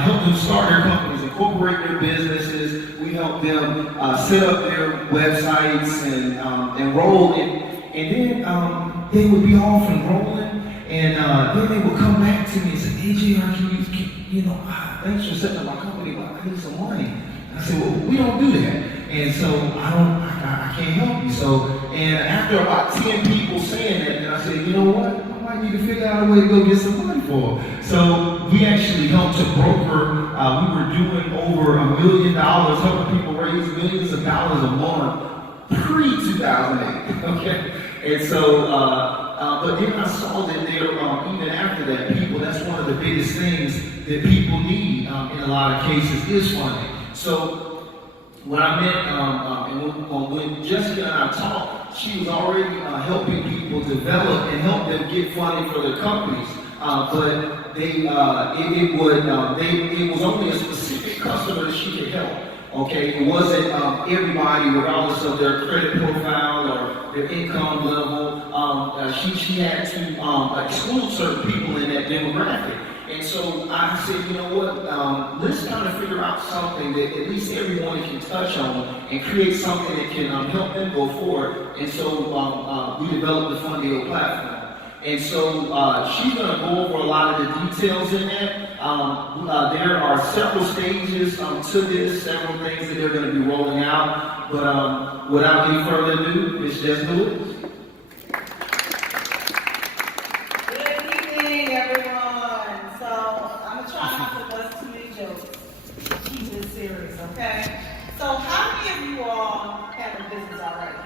help them start their companies, incorporate their businesses. We help them set up their websites and enroll. And then they would be off enrolling, and then they would come back to me and say, "Hey, JR, thanks for setting up my company, but I need some money." And I said, "Well, we don't do that." And so I can't help you. So, and after about 10 people saying that, then I said, "You know what? I might need to figure out a way to go get some money for them." So we actually helped to broker. We were doing over $1 million, helping people raise millions of dollars a month pre-2008. Okay, and so, but then I saw that there, even after that, that's one of the biggest things that people need in a lot of cases is funding. So when I met, and when Jessica and I talked, she was already helping people develop and help them get funding for their companies. But it was only a specific customer that she could help. Okay, it wasn't everybody, regardless of their credit profile or their income level. She had to exclude certain people in that demographic. And so I said, you know what, let's kind of figure out something that at least everyone can touch on and create something that can help them go forward. And so we developed the Fundyo platform. And so she's going to go over a lot of the details in that. There are several stages to this, several things that they're going to be rolling out. But without any further ado, Ms. Jessica Lewis. Good evening, everyone. So I'm going to try not to bust too many jokes. Keep this serious, okay? So how many of you all have a business already?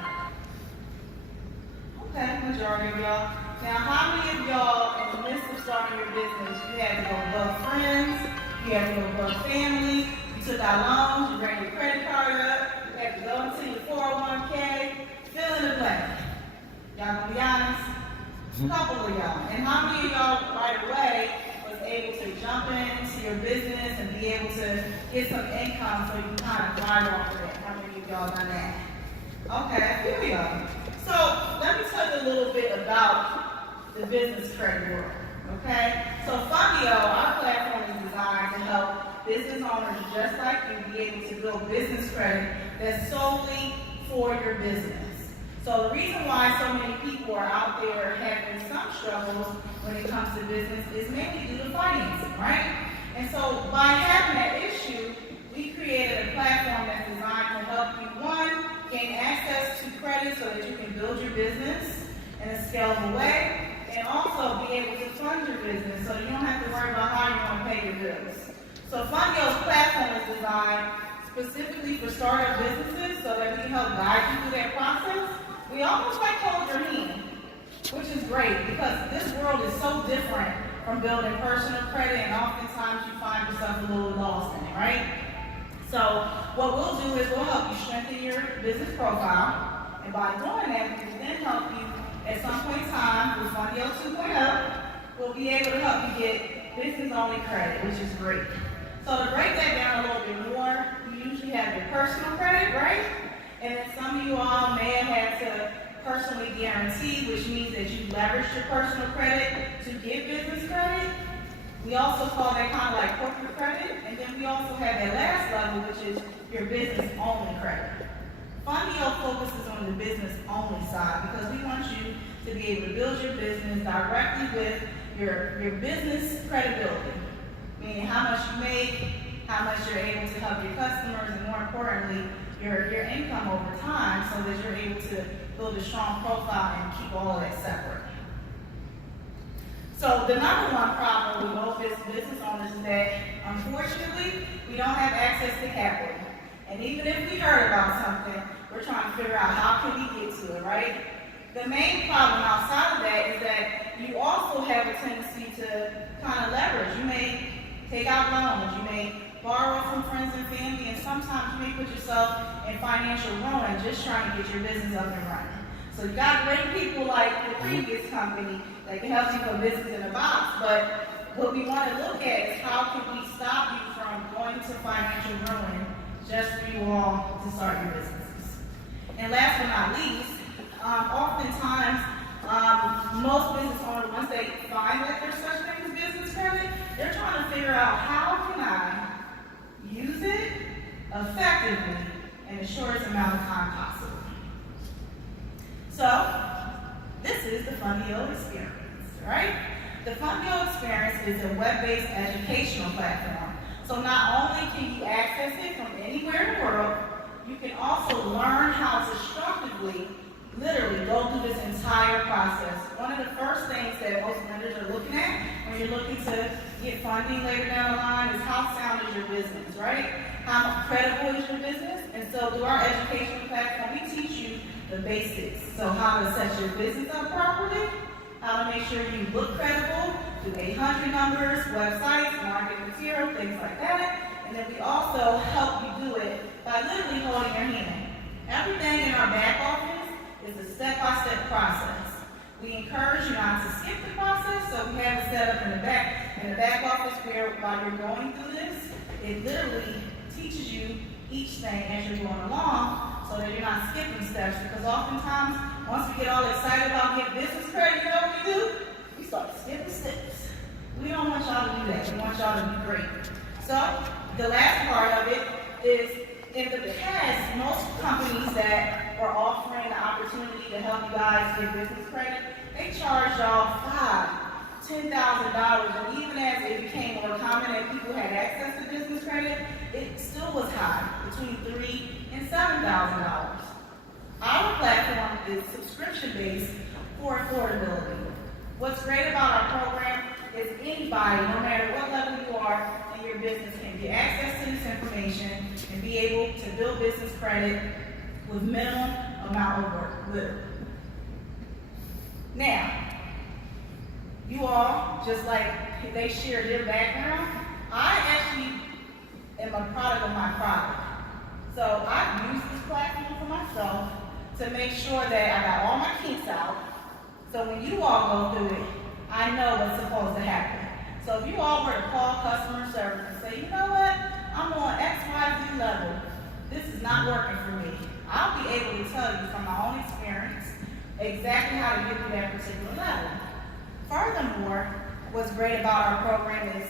Okay, majority of y'all. Now, how many of y'all, in the midst of starting your business, you had to go above friends, you had to go above family, you took out loans, you ran your credit card up, you had to go into your 401k, fill in the blank. Y'all gonna be honest? A couple of y'all. And how many of y'all right away was able to jump into your business and be able to get some income so you can kind of thrive off of it? How many of y'all done that? Okay, here we go. So let me tell you a little bit about the business credit world, okay? So Fundyo, our platform is designed to help business owners just like you be able to build business credit that's solely for your business. So the reason why so many people are out there having some struggles when it comes to business is mainly due to financing, right? And so by having that issue, we created a platform that's designed to help you, one, gain access to credit so that you can build your business in a scalable way, and also be able to fund your business so you don't have to worry about how you're going to pay your bills. So Fundyo's platform is designed specifically for startup businesses so that we can help guide you through that process. We almost like hold your hand, which is great because this world is so different from building personal credit, and oftentimes you find yourself a little lost in it, right? So what we'll do is we'll help you strengthen your business profile, and by doing that, we can then help you at some point in time with Fundyo 2.0, we'll be able to help you get business-only credit, which is great. So to break that down a little bit more, you usually have your personal credit, right? And then some of you all may have had to personally guarantee, which means that you leveraged your personal credit to get business credit. We also call that kind of like corporate credit. And then we also have that last level, which is your business-only credit. Fundyo focuses on the business-only side because we want you to be able to build your business directly with your business credibility, meaning how much you make, how much you're able to help your customers, and more importantly, your income over time so that you're able to build a strong profile and keep all of that separate. So the number one problem with most business owners is that, unfortunately, we don't have access to capital. And even if we heard about something, we're trying to figure out how can we get to it, right? The main problem outside of that is that you also have a tendency to kind of leverage. You may take out loans, you may borrow from friends and family, and sometimes you may put yourself in financial ruin just trying to get your business up and running. So you got great people like the previous company that can help you put business in a box, but what we want to look at is how can we stop you from going to financial ruin just for you all to start your businesses. And last but not least, oftentimes most business owners, once they find that there's such thing as business credit, they're trying to figure out how can I effectively in the shortest amount of time possible. So, this is the Fundyo experience, right? The Fundyo experience is a web-based educational platform. So not only can you access it from anywhere in the world, you can also learn how to structurally, literally go through this entire process. One of the first things that most lenders are looking at when you're looking to get funding later down the line is how sound is your business, right? How credible is your business? And so through our educational platform, we teach you the basics. So how to set your business up properly, how to make sure you look credible, do 800 numbers, websites, marketing material, things like that. And then we also help you do it by literally holding your hand. Everything in our back office is a step-by-step process. We encourage you not to skip the process, so we have it set up in the back office where while you're going through this, it literally teaches you each thing as you're going along so that you're not skipping steps, because oftentimes, once we get all excited about getting business credit, you know what we do? We start skipping steps. We don't want y'all to do that. We want y'all to be great. So, the last part of it is, in the past, most companies that were offering the opportunity to help you guys get business credit, they charged y'all $5,000, $10,000, and even as it became more common and people had access to business credit, it still was high, between $3,000 and $7,000. Our platform is subscription-based for affordability. What's great about our program is anybody, no matter what level you are in your business, can get access to this information and be able to build business credit with minimum amount of work, literally. Now, you all, just like they share their background, I actually am a product of my product. So I've used this platform for myself to make sure that I got all my kinks out. So when you all go through it, I know what's supposed to happen. So if you all were to call customer service and say, you know what, I'm on XYZ level, this is not working for me, I'll be able to tell you from my own experience exactly how to get to that particular level. Furthermore, what's great about our program is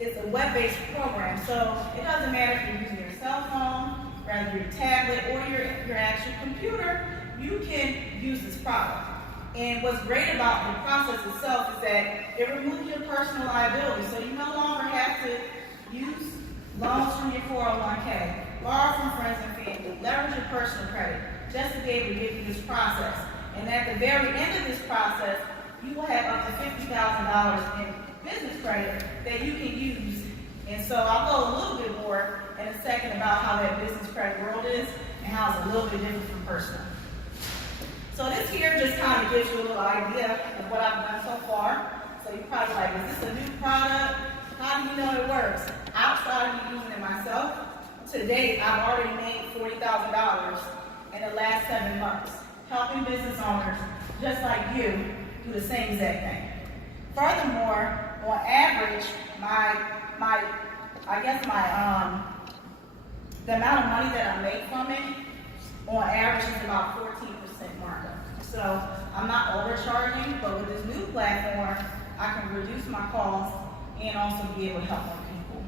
it's a web-based program, so it doesn't matter if you're using your cell phone, rather your tablet, or your actual computer, you can use this product. And what's great about the process itself is that it removes your personal liability, so you no longer have to use loans from your 401k, borrow from friends and family, leverage your personal credit, just to be able to get through this process. And at the very end of this process, you will have up to $50,000 in business credit that you can use. And so I'll go a little bit more in a second about how that business credit world is and how it's a little bit different from personal. So this here just kind of gives you a little idea of what I've done so far. So you're probably like, is this a new product? How do you know it works? Outside of me using it myself, to date, I've already made $40,000 in the last 7 months, helping business owners just like you do the same exact thing. Furthermore, on average, the amount of money that I make from it, on average, is about 14% markup. So I'm not overcharging, but with this new platform, I can reduce my costs and also be able to help more people.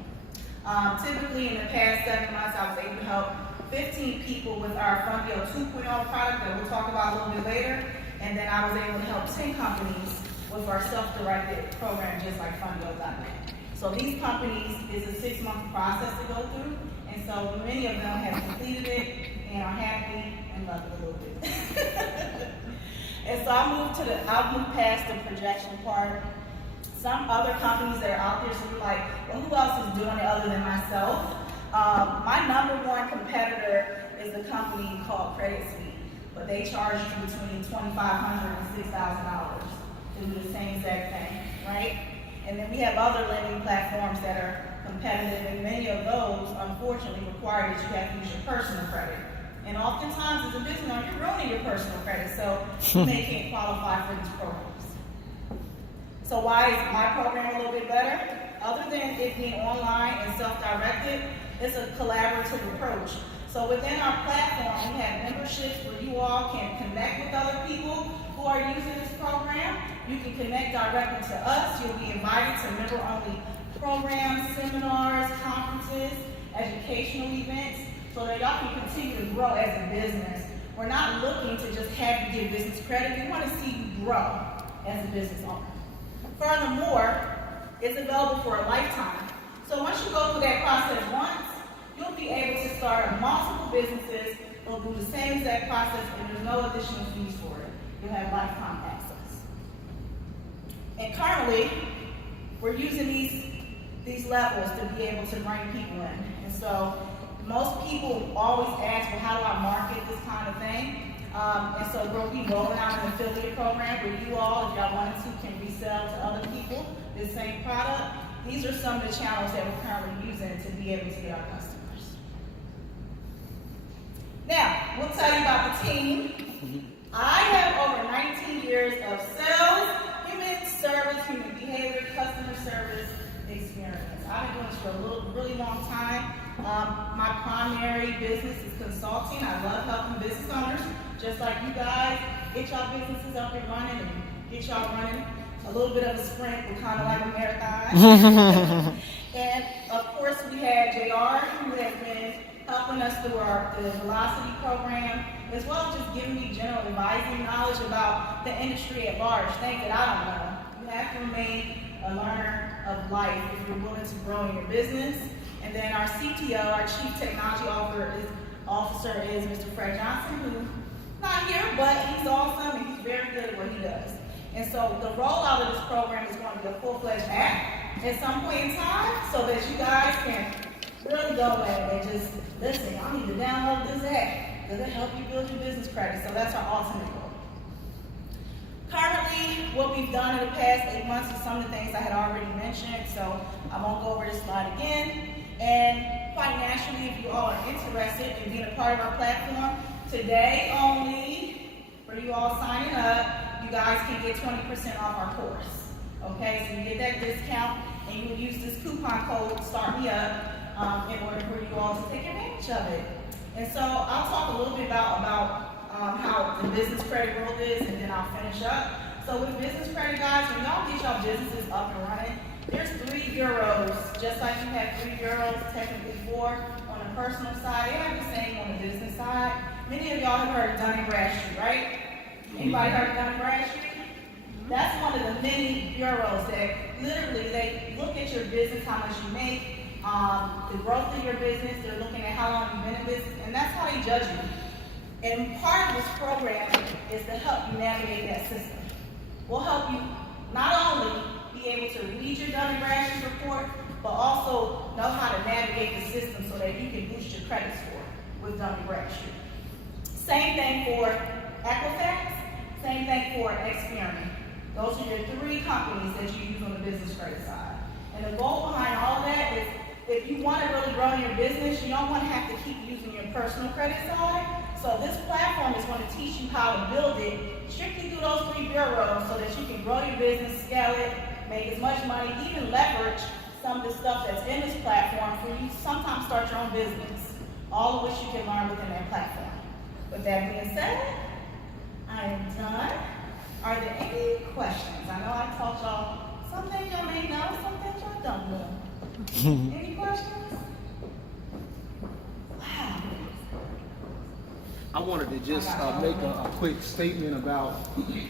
Typically, in the past 7 months, I was able to help 15 people with our Fundyo 2.0 product that we'll talk about a little bit later. And then I was able to help 10 companies with our self-directed program, just like Fundyo.net. So these companies is a 6-month process to go through. And so many of them have completed it and are happy and love it a little bit. And so I'll move past the projection part. Some other companies that are out there, so you're like, well, who else is doing it other than myself? My #1 competitor is a company called Credit Suite, but they charge you between $2,500 and $6,000 to do the same exact thing, right? And then we have other lending platforms that are competitive, and many of those, unfortunately, require that you have to use your personal credit. And oftentimes, as a business owner, you're ruining your personal credit, so you may can't qualify for these programs. So why is my program a little bit better? Other than it being online and self-directed, it's a collaborative approach. So within our platform, we have memberships where you all can connect with other people who are using this program. You can connect directly to us. You'll be invited to member-only programs, seminars, conferences, educational events. so that y'all can continue to grow as a business. We're not looking to just have you get business credit. We want to see you grow as a business owner. Furthermore, it's available for a lifetime. So once you go through that process once, you'll be able to start multiple businesses. They'll do the same exact process, and there's no additional fees for it. You'll have lifetime access. And currently, we're using these levels to be able to bring people in. And so most people always ask, well, how do I market this kind of thing? And so we'll be rolling out an affiliate program where you all, if y'all wanted to, can resell to other people this same product. These are some of the channels that we're currently using to be able to get our customers. Now, we'll tell you about the team. I have over 19 years of sales, human service, human behavior, customer service experience. I've been doing this for a really long time. My primary business is consulting. I love helping business owners, just like you guys, get y'all businesses up and running and get y'all running. A little bit of a sprint, but kind of like a marathon. And of course, we had JR, who has been helping us through the Velocity program, as well as just giving me general advising knowledge about the industry at large, things that I don't know. You have to remain a learner of life if you're willing to grow in your business. And then our CTO, our Chief Technology Officer is Mr. Fred Johnson, who's not here, but he's awesome and he's very good at what he does. And so the rollout of this program is going to be a full-fledged app at some point in time, so that you guys can really go in and just listen. I need to download this app because it help you build your business credit. So that's our ultimate goal. Currently, what we've done in the past 8 months is some of the things I had already mentioned, so I won't go over this slide again. And financially, if you all are interested in being a part of our platform, today only, for you all signing up, you guys can get 20% off our course. Okay, so you get that discount, and you will use this coupon code, Start Me Up, in order for you all to take advantage of it. And so I'll talk a little bit about how the business credit world is, and then I'll finish up. So with business credit, guys, when y'all get y'all businesses up and running, there's 3 bureaus, just like you have 3 bureaus, technically 4 on the personal side. They have the same on the business side. Many of y'all have heard of Dun & Bradstreet, right? Anybody heard of Dun & Bradstreet? That's one of the many bureaus that literally they look at your business, how much you make, the growth of your business. They're looking at how long you've been in business, and that's how they judge you. And part of this program is to help you navigate that system. We'll help you not only be able to read your Dun & Bradstreet report, but also know how to navigate the system so that you can boost your credit score with Dun & Bradstreet. Same thing for Equifax, same thing for Experian. Those are your 3 companies that you use on the business credit side. And the goal behind all that is, if you want to really grow your business, you don't want to have to keep using your personal credit side. So this platform is going to teach you how to build it strictly through those 3 bureaus so that you can grow your business, scale it, make as much money, even leverage some of the stuff that's in this platform for you to sometimes start your own business, all of which you can learn within that platform. With that being said, I am done. Are there any questions? I know I taught y'all some things y'all may know, some things y'all don't know. Any questions? Wow. I wanted to just make a quick statement about,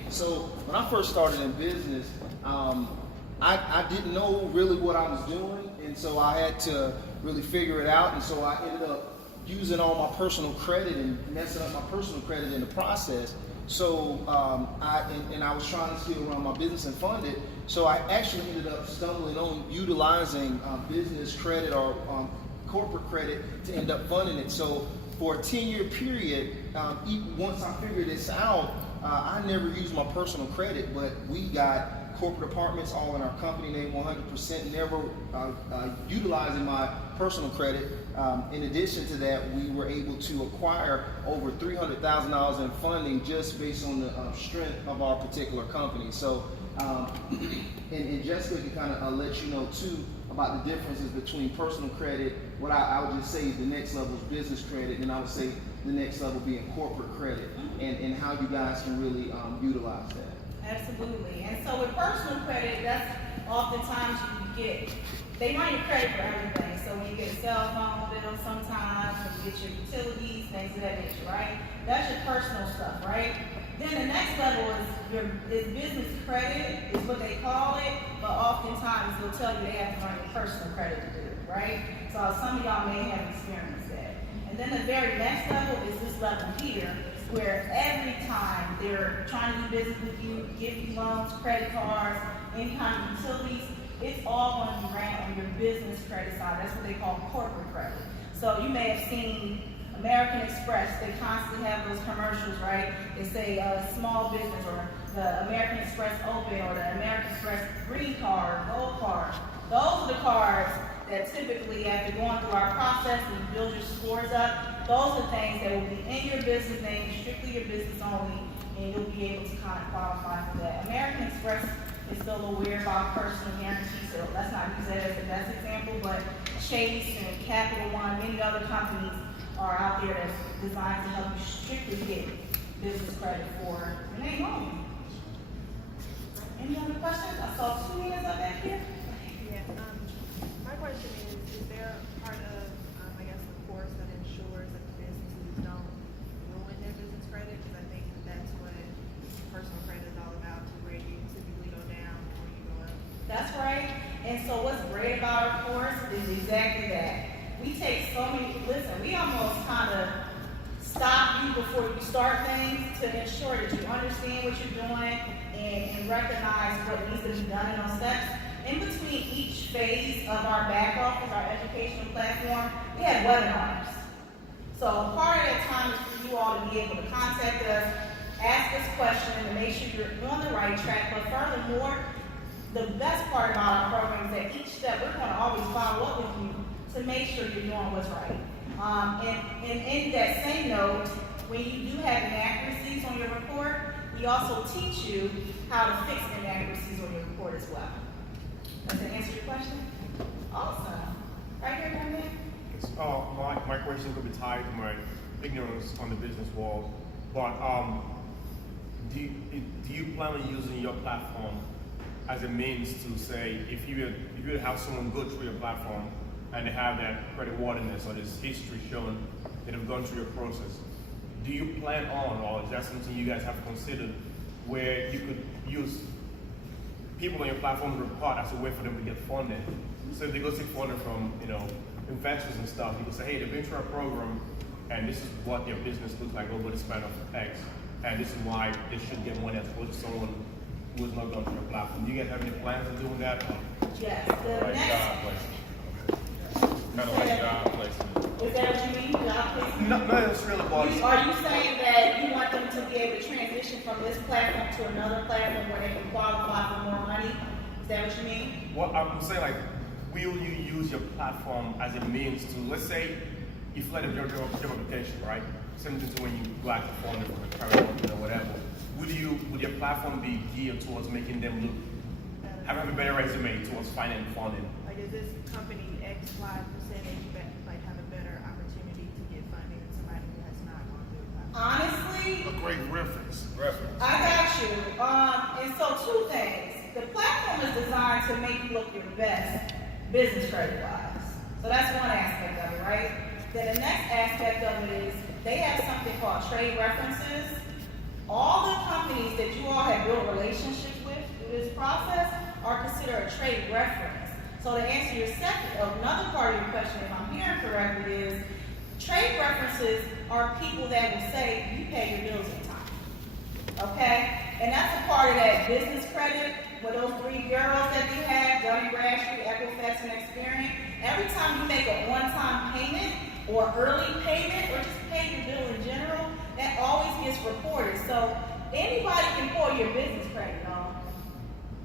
so when I first started in business, I didn't know really what I was doing, and so I had to really figure it out, and so I ended up using all my personal credit and messing up my personal credit in the process. So I was trying to still run my business and fund it. So I actually ended up stumbling on utilizing business credit or corporate credit to end up funding it. So for a 10-year period, once I figured this out, I never used my personal credit, but we got corporate apartments all in our company name 100%, never utilizing my personal credit. In addition to that, we were able to acquire over $300,000 in funding just based on the strength of our particular company. So, and Jessica can kind of let you know too about the differences between personal credit. What I would just say is the next level is business credit, and I would say the next level being corporate credit, and how you guys can really utilize that. Absolutely. And so with personal credit, that's oftentimes you get they run your credit for everything. So when you get a cell phone bill sometimes, when you get your utilities, things of that nature, right? That's your personal stuff, right? Then the next level is business credit, is what they call it, but oftentimes they'll tell you they have to run your personal credit to do it, right? So some of y'all may have experienced that. And then the very next level is this level here, where every time they're trying to do business with you, give you loans, credit cards, any kind of utilities, it's all going to be ran on your business credit side. That's what they call corporate credit. So you may have seen American Express, they constantly have those commercials, right? They say small business, or the American Express Open, or the American Express Green Card, Gold Card. Those are the cards that typically, after going through our process and build your scores up, those are things that will be in your business name, strictly your business only, and you'll be able to kind of qualify for that. American Express is still a little weird about personal guarantee, so let's not use that as the best example, but Chase and Capital One, many other companies are out there that's designed to help you strictly get business credit for your name only. Any other questions? I saw 2 hands up back here. Yeah, my question is there part of, I guess, the course that ensures that the businesses don't ruin their business credit? Because I think that's what personal credit is all about, to where you typically go down before you go up. That's right. And so what's great about our course is exactly that. We take so many, listen, we almost kind of stop you before you start things to ensure that you understand what you're doing and recognize what needs to be done in those steps. In between each phase of our back office, our educational platform, we have webinars. So part of that time is for you all to be able to contact us, ask us questions, and make sure you're on the right track. But furthermore, the best part about our program is that each step, we're going to always follow up with you to make sure you're doing what's right. And in that same note, when you do have inaccuracies on your report, we also teach you how to fix inaccuracies on your report as well. Does that answer your question? Awesome. Right here, young man. My question could be tied to my ignorance on the business world, but do you plan on using your platform as a means to say, if you would have someone go through your platform and they have that credit worthiness or this history showing that have gone through your process, do you plan on, or is that something you guys have considered, where you could use people on your platform to report as a way for them to get funded? So if they go seek funding from, investors and stuff, you can say, hey, they've been through our program, and this is what their business looks like over the span of X, and this is why they should get money as opposed to someone who has not gone through your platform. Do you guys have any plans of doing that? Yes. The next. Kind of like job placement. Is that what you mean? Job placement? No, it's really about. Are you saying that you want them to be able to transition from this platform to another platform where they can qualify for more money? Is that what you mean? Well, I'm saying, like, will you use your platform as a means to, let's say, you flood a job application, right? Similar to when you go out to fund it from a private company or whatever. Would your platform be geared towards making them look, have a better resume towards finding funding? Like, is this company X, Y percentage, like, have a better opportunity to get funding than somebody who has not gone through the platform? Honestly, A great reference. I got you. And so 2 things. The platform is designed to make you look your best business credit wise. So that's one aspect of it, right? Then the next aspect of it is they have something called trade references. All the companies that you all have built relationships with through this process are considered a trade reference. So to answer your another part of your question, if I'm hearing correctly, is trade references are people that will say you pay your bills in time. Okay? And that's a part of that business credit with those 3 girls that we have, Dun & Bradstreet, Equifax, and Experian. Every time you make a one-time payment or early payment or just pay your bill in general, that always gets reported. So anybody can pull your business credit, y'all.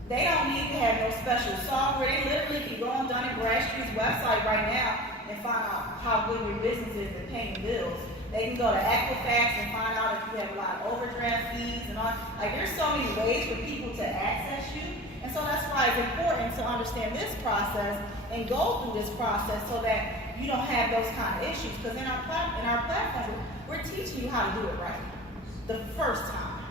They don't need to have no special software. They literally can go on Dun & Bradstreet's website right now and find out how good your business is at paying bills. They can go to Equifax and find out if you have a lot of overdraft fees and all. Like, there's so many ways for people to access you. And so that's why it's important to understand this process and go through this process so that you don't have those kind of issues. Because in our platform, we're teaching you how to do it right the first time.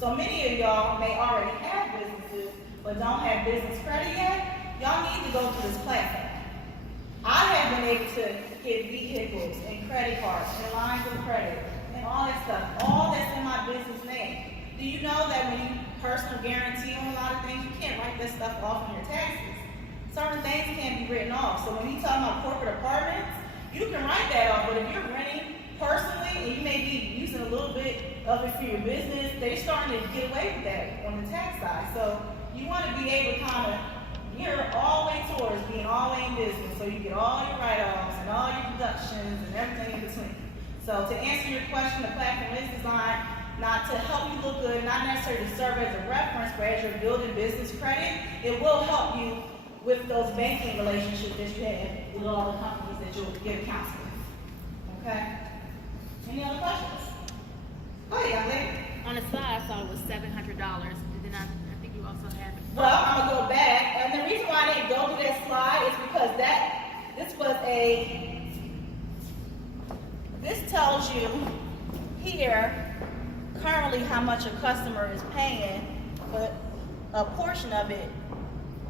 So many of y'all may already have businesses but don't have business credit yet. Y'all need to go through this platform. get vehicles and credit cards and lines of credit and all that stuff, all that's in my business name. Do you know that when you personal guarantee on a lot of things, you can't write that stuff off on your taxes? Certain things can't be written off. So when you talk about corporate apartments, you can write that off, but if you're renting personally and you may be using a little bit of it for your business, they're starting to get away with that on the tax side. So you want to be able to kind of gear all the way towards being all the way in business, so you get all your write-offs and all your deductions and everything in between. So to answer your question, the platform is designed not to help you look good, not necessarily to serve as a reference, but as you're building business credit, it will help you with those banking relationships that you have with all the companies that you'll get accounts with. Okay? Any other questions? Go ahead, young lady. On the slide, I saw it was $700, and then I think you also have. Well, I'm gonna go back, and the reason why I didn't go to that slide is because this tells you here currently how much a customer is paying, but a portion of it,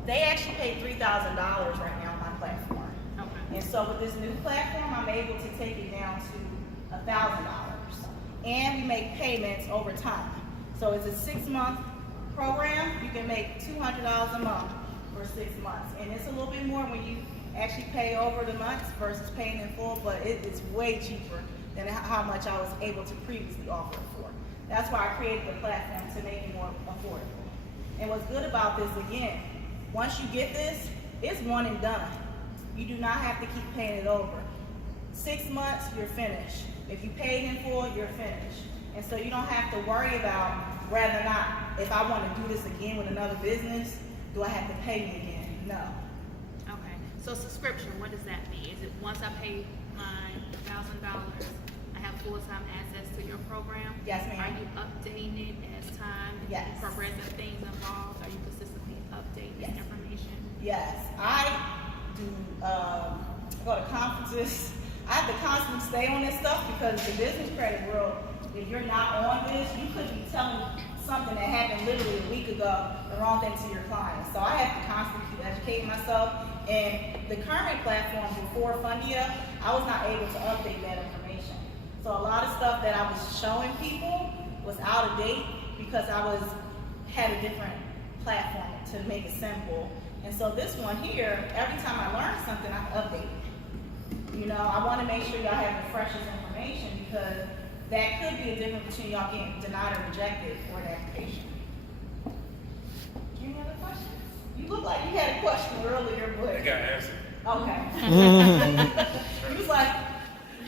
they actually pay $3,000 right now on my platform. Okay. And so with this new platform, I'm able to take it down to $1,000. And we make payments over time. So it's a 6-month program. You can make $200 a month for 6 months. And it's a little bit more when you actually pay over the months versus paying in full, but it's way cheaper than how much I was able to previously offer it for. That's why I created the platform, to make it more affordable. And what's good about this, again, once you get this, it's one and done. You do not have to keep paying it over. 6 months, you're finished. If you paid in full, you're finished. And so you don't have to worry about whether or not, if I want to do this again with another business, do I have to pay me again? No. Okay. So subscription, what does that mean? Is it once I pay my $1,000, I have full-time access to your program? Yes, ma'am. Are you updating it as time Yes. progresses, things involved? Are you consistently updating Yes. information? Yes, I do go to conferences. I have to constantly stay on this stuff because the business credit world, if you're not on this, you could be telling something that happened literally a week ago, the wrong thing to your clients. So I have to constantly keep educating myself. And the current platform before Fundyo, I was not able to update that information. So a lot of stuff that I was showing people was out of date because had a different platform to make it simple. And so this one here, every time I learn something, I can update it. You know, I want to make sure y'all have the freshest information because that could be a difference between y'all getting denied or rejected for an application. Any other questions? You look like you had a question earlier, but... I got answered. Okay. You was like,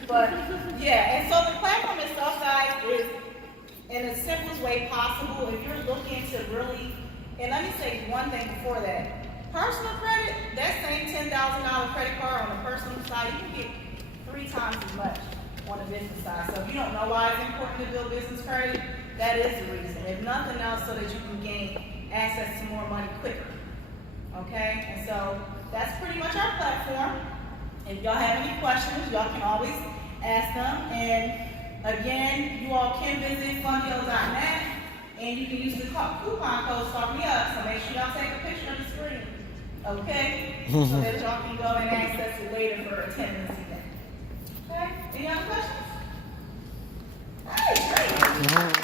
but yeah, and so the platform itself, guys, is in the simplest way possible. If you're looking to really, and let me say one thing before that. Personal credit, that same $10,000 credit card on the personal side, you can get 3 times as much on the business side. So if you don't know why it's important to build business credit, that is the reason. If nothing else, so that you can gain access to more money quicker. Okay? And so that's pretty much our platform. If y'all have any questions, y'all can always ask them. And again, you all can visit fundyo.net and you can use the coupon code Start Me Up. So make sure y'all take a picture of the screen. Okay? So that y'all can go and access it later for attending this event. Okay? Any other questions? Hey, great.